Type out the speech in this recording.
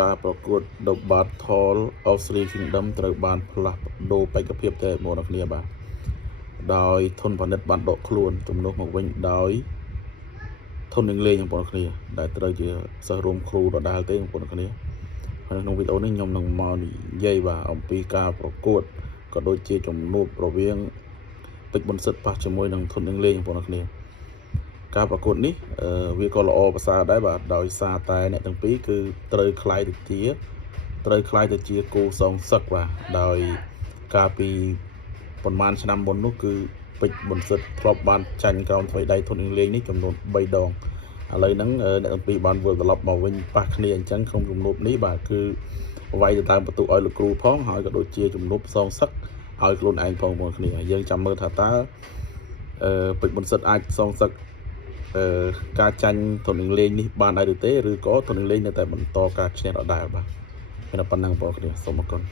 ការប្រកួត The Battle of Three Kingdom ត្រូវបានផ្លាស់ប្ដូរបេក្ខភាពតែមកដល់គ្នាបាទដោយធនផលិតបានដកខ្លួនជំនួសមកវិញដោយធននឹងលេងបងប្អូនគ្នាដែលត្រូវជាសិស្សរួមគ្រូដដែលទេបងប្អូនគ្នាហើយក្នុងវីដេអូនេះខ្ញុំនឹងមកនិយាយបាទអំពីការប្រកួតក៏ដូចជាជំនួបរវាងពេជ្របុណ្យសិទ្ធប៉ះជាមួយនឹងធននឹងលេងបងប្អូនគ្នាការប្រកួតនេះវាក៏ល្អប្រសើរដែរបាទដោយសារតែអ្នកទាំងពីរគឺត្រូវคล้ายទៅជាគូសងសឹកបាទដោយការពីប្រហែលឆ្នាំមុននោះគឺពេជ្របុណ្យសិទ្ធធ្លាប់បានចាញ់ក្រោមថ្មីដៃធននឹងលេងនេះចំនួន3ដងឥឡូវហ្នឹងអ្នកទាំងពីរបានវិលត្រឡប់មកវិញប៉ះគ្នាអញ្ចឹងក្នុងជំនួបនេះបាទគឺវាយទៅតាមបន្ទុកឲ្យលោកគ្រូផងហើយក៏ដូចជាជំនួបសងសឹកឲ្យខ្លួនឯងផងបងប្អូនគ្នាយើងចាំមើលថាតើពេជ្របុណ្យសិទ្ធអាចសងសឹកការចាញ់ធននឹងលេងនេះបានដែរឬទេឬក៏ធននឹងលេងនៅតែបន្តការឈ្នះដដែលបាទមានតែប៉ុណ្្នឹងបងប្អូនគ្នាសូមអរគុណ